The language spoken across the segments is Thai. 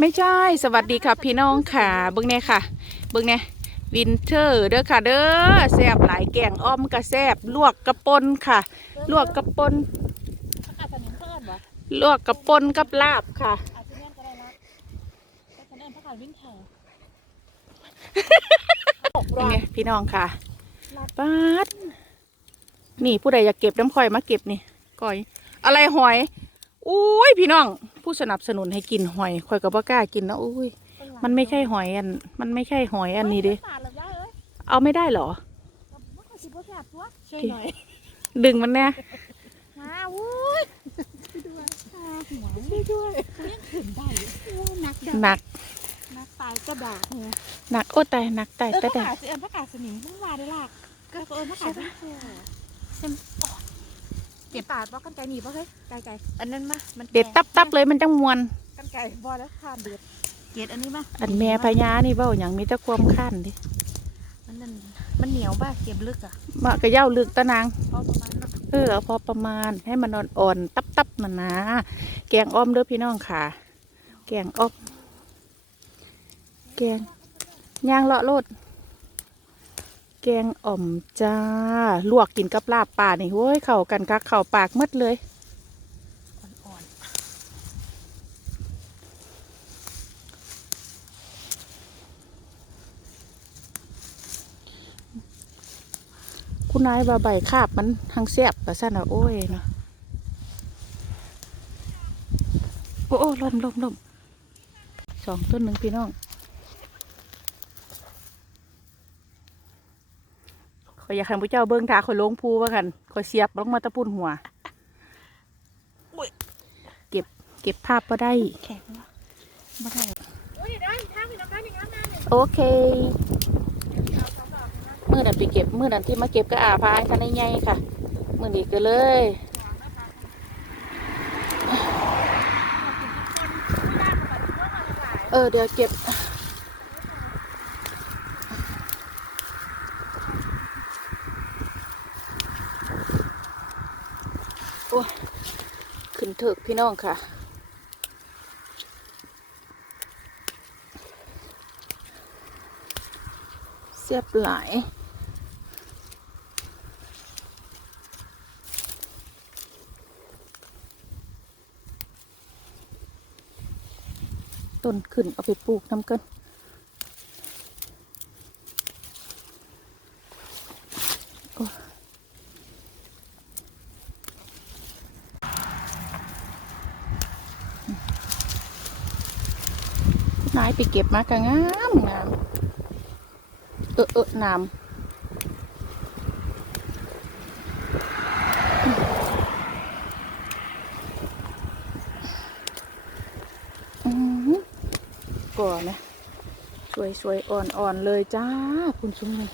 ไม่ใช่ สวัสดีค่ะพี่น้องค่ะ เบิ้งเนี่ยค่ะ เบิ้งเนี่ยวินเทอร์เด้อค่ะเด้อแซบหลายแกงอ้อมกระแซบลวกกระปนค่ะ ลวกกระปนลวกกระปนกับลาบค่ะเนี่ยก็ได้ละแต่ฉันเอิ้นพักการวิ่งเถอะเป็นไงพี่น้องค่ะป๊าดนี่ผู้ใดอยากเก็บน้ำข่อยมาเก็บนี่ก่อย อะไรหอย อุ้ยพี่น้อง ผู้สนับสนุนให้กินหอยข่อยก็บ่กล้ากินนะอุ้ย มันไม่ใช่หอยอัน มันไม่ใช่หอยอันนี้ดิปาดเลยได้เอ้ยเอาไม่ได้เหรอมันก็สิบ่แซ่บตัวช่วยหน่อยดึงมันแน่ฮาวุ้ยช่วยด้วยฮาหัวช่วยด้วยยังขึ้นได้โอ้นักดาหนักนักตายก็ด่าเนี่ยหนักโอ้ตายหนักตายเออแต่พักแต่กาดสิเอิ้นพักกาดสนิมเพิ่งว่าได้ล่ะก็เอิ้นพักกาดวิ่งเถอะเส้น เก็บปาดบ่กันไก่หนีบ่เฮ้ยไก่ไก่อันนั้นมามันเด็ดตับตับเลยมันจังมวนกันไก่บ่แล้วทานเด็ดเกล็ดอันนี้มาอันแม่พญานี่เบ้าอย่างมีแต่ความขั้านดิมันนั่นมันเหนียวบ้าเก็บลึกอะมากระเย้าลึกตะนางพอประมาณนั้นเออเอาพอประมาณให้มันอ่อนๆตับๆมันนะแกงอ้อมเด้อพี่น้องค่ะ แกงอ้อมแกงย่างเลาะโลด แกงอ่อมจ้า ลวกกินกับลาบป่านี่โว้ยเข้ากันคักเข้าปากหมดเลยอ่อนคุณนายบาใบคาบมันทางแซบกระสั่นอะโอ้ยเนาะโอ้โอ้ลมลมลมสองต้นหนึ่งพี่น้อง ขอยอยากให้พระเจ้าเบิ้งทาขอยลงภูว่ากันขอยเสียบลงมาตะปุ่นหัว เก็บเก็บภาพก็ได้ๆแข็งวะไม่ได้อุ้ยได้ทางมีน้ำได้มีน้ำได้เนี่ยโอเค มือนันไปเก็บมือนันที่มาเก็บก็อาพายกันได้ไงค่ะ มือนี้ก็เลยเออเดี๋ยวเก็บ โอ้ยขึ้ี่น้องค่ะ เสียบหลายต้นขึ้นเอาไปปลูกน้ำกันโอ้นาย ไปเก็บมากะงามงามเออเออน้ำอืมก่อนนะสวยสวยอ่อนอ่อนเลยจ้า คุณชุมนี่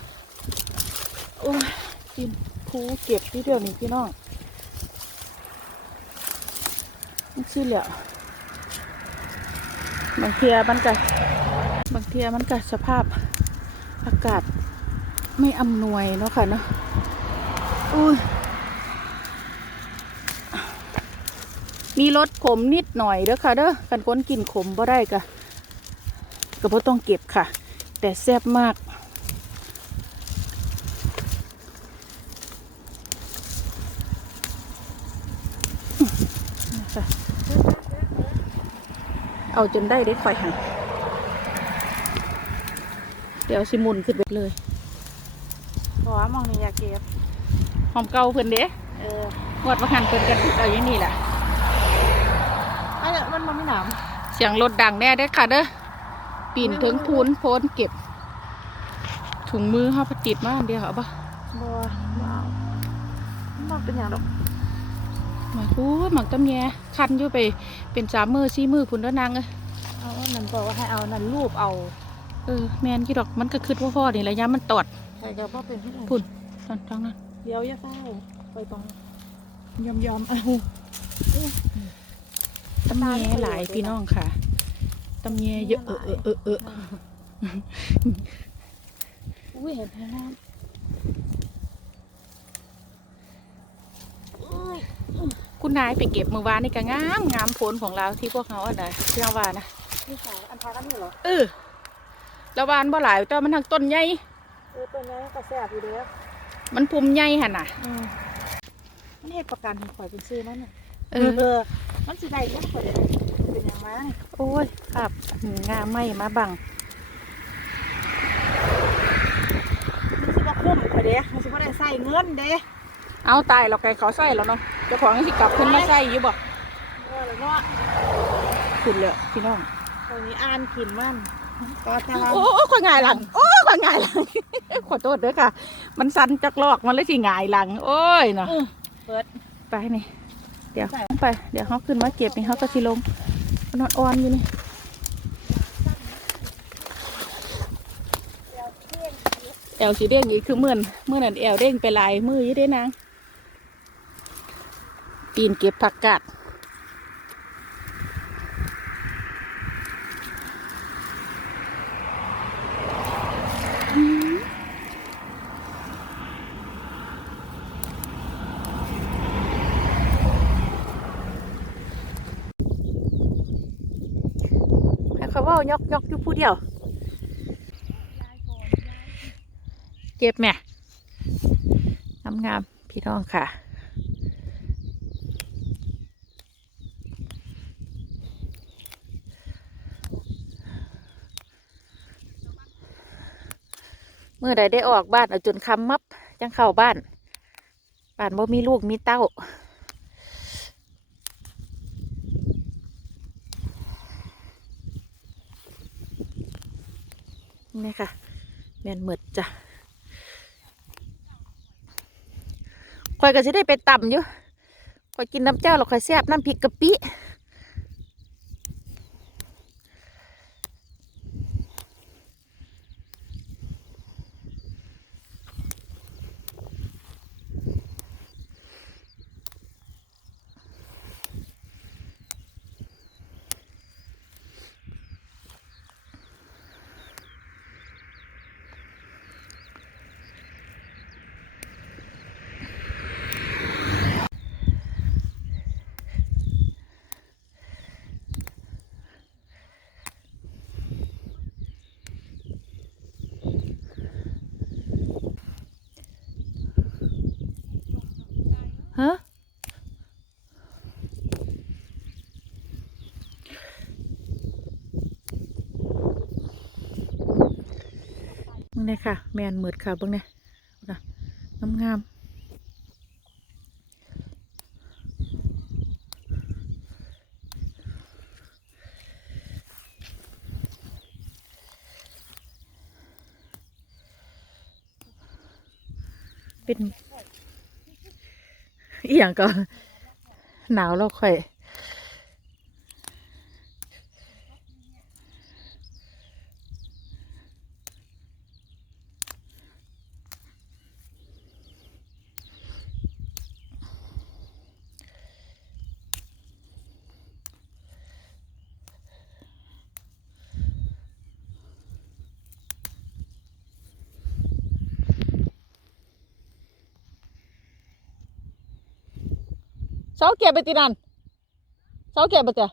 โอ้ยกินภูเก็บที่เดียวนี้พี่น้องมันชื่อเหลียว บางเทียมันก็บางเทียมันก็สภาพอากาศไม่อำนวยเนาะค่ะเนาะอุ้ยมีรสขมนิดหน่อยเด้อค่ะเด้อกันก้นกินขมบ่ได้กะก็บ่ต้องเก็บค่ะ แต่แซ่บมากนะคะ เอาจนได้ได้ค่อยหันเดี๋ยวสิหมุนขึ้นไปเลยเพราะว่ามองนี่อยากเก็บหอมเก่าเพิ่นเด้เอองวดว่าหันเพิ่นกันเอาอย่างนี้แหละอันนี้มันมันไม่หนามเสียงรถดังแน่เด้อค่ะเด้อปีนถึงพูนโพนเก็บ ถุงมือเฮาพติดมาอันเดียวเอาปะบัวว้าวมันเป็นอย่างดอกหมาคูหมักต้มแย คันอยู่ไปเป็นสามมือสี่มือพุ่นเด้อนางเอ้ยเอาอันนั้นบอกว่าให้เอานั่นรูปเอาเออแมนกี่ดอกมันก็คืดว่าพ่อนี่แหละยามมันตอดใส่กระเป๋าเป็นที่ไหนพุ่นทางทางนั้นเดี๋ยวอย่าเฝ้าไปตรงยอมยอมเอาต้มแยหลายพี่น้องค่ะต้มแยเยอะเออเออเออเอออุ้ยเห็นแพ้อุ้ คุณนายไปเก็บมือวานนี่ก็งามงามผลของเราที่พวกเขาอันใดเรื่องว่านะนี่สาวอันทากันนี่เหรอเออแล้วบานบ่หลายแต่ว่ามันทางต้นใหญ่เออตัวนี้ก็แซ่บอยู่เด้อมันภูมิใหญ่หั่นน่ะอืมมันเฮ็ดประกันให้ข่อยเป็นซื้อมันน่ะเออเออมันสิได้เงินข่อยเป็นหยังมานี่โอ้ยครับงาไม่มาบังมันสิบ่คุ้มข่อยเด้มันสิบ่ได้ใส่เงินเด้ เอาตายเราไกเขาใส่แล้วเนาะเจ้าของสิกลับขึ้นมาใส่อยู่บ่เออแล้วเนาะขึ้นเลยพี่น้องข่อยนี้อ่านกินมันก็แต่ว่าโอ้โอ้ขอยหงายหลัง โอ้ขอยหงายหลังขอโทษเด้อค่ะ มันสั่นจักลอกมันเลยสิหงายหลัง โอ้ยเนาะเปิดไปนี่เดี๋ยวไป เดี๋ยวเขาขึ้นมาเก็บนี่เขาก็สิลงนอนอ่อนอยู่นี่แอวสีเด้งอีกคือมื่นมื่อนั้นแอวเด้งไปหลายมืออยู่เด้นาง ปีนเก็บผักกาดให้เขาว่ายกยกอยู่ผู้เดียว เก็บแม่งามงามๆพี่น้องค่ะ มื่อใดได้ออกบ้านเอาจนคำมับจังเข้าบ้านบ้านบ่มีลูกมีเต้า นี่ค่ะแม่นหมดจ้ะคอยก็จะได้ไปต่ำอยู่คอยกินน้ำเจ้าเราคอยแซบน้ำพริกกะปิ งเนี่ยค่ะ แมนเหมืดค่ะเบิ่งเนี่ยนะงามงามเป็นอีหยังก็หนาวแล้วค่อย เสาแก่ไปตีนันเสาแก่ไปเจ้ะ